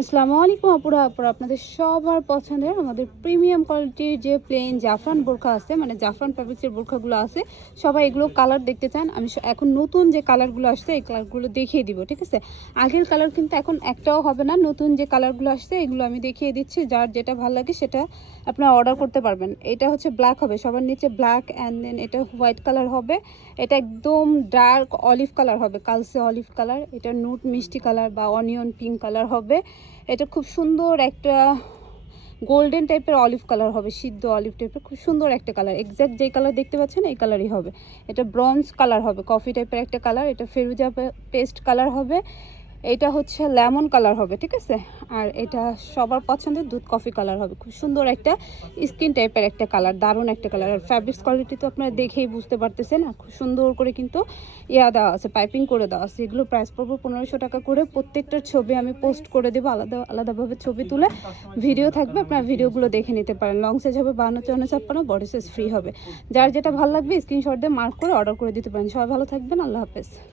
আসসালামু আলাইকুম আপুরা, আপনাদের সবার পছন্দের আমাদের প্রিমিয়াম কোয়ালিটির যে প্লেন জাফরান বোরখা আছে, মানে জাফরান ফ্যাব্রিক্সের বোরখাগুলো আছে, সবাই এগুলো কালার দেখতে চান। আমি এখন নতুন যে কালারগুলো আসছে এই কালারগুলো দেখিয়ে দিব, ঠিক আছে? আগের কালার কিন্তু এখন একটাও হবে না, নতুন যে কালারগুলো আসছে এগুলো আমি দেখিয়ে দিচ্ছি। যার যেটা ভালো লাগে সেটা আপনারা অর্ডার করতে পারবেন। এটা হচ্ছে ব্ল্যাক হবে, সবার নিচে ব্ল্যাক, অ্যান্ড দেন এটা হোয়াইট কালার হবে। এটা একদম ডার্ক অলিভ কালার হবে, কালসে অলিভ কালার। এটা নুট মিষ্টি কালার বা অনিয়ন পিঙ্ক কালার হবে। এটা খুব সুন্দর একটা গোল্ডেন টাইপের অলিভ কালার হবে, সিদ্ধ অলিভ টাইপের খুব সুন্দর একটা কালার। এক্স্যাক্ট যে কালার দেখতে পাচ্ছেন এই কালারই হবে। এটা ব্রঞ্জ কালার হবে, কফি টাইপের একটা কালার। এটা ফেরুজা পেস্ট কালার হবে। এটা হচ্ছে লেমন কালার হবে, ঠিক আছে? আর এটা সবার পছন্দের দুধ কফি কালার হবে। খুব সুন্দর একটা স্কিন টাইপের একটা কালার, দারুণ একটা কালার। আর ফ্যাব্রিক্স কোয়ালিটি তো আপনারা দেখেই বুঝতে পারতেছেন। আর খুব সুন্দর করে কিন্তু দেওয়া আছে, পাইপিং করে দেওয়া আছে। এগুলো প্রাইস পড়বে 1500 টাকা করে। প্রত্যেকটার ছবি আমি পোস্ট করে দেবো, আলাদাভাবে ছবি তুলে ভিডিও থাকবে, আপনার ভিডিওগুলো দেখে নিতে পারেন। লং সাইজ হবে 52-54, বডি সাইজ ফ্রি হবে। যার যেটা ভালো লাগবে স্ক্রিনশট দিয়ে মার্ক করে অর্ডার করে দিতে পারেন। সবাই ভালো থাকবেন, আল্লাহ হাফেজ।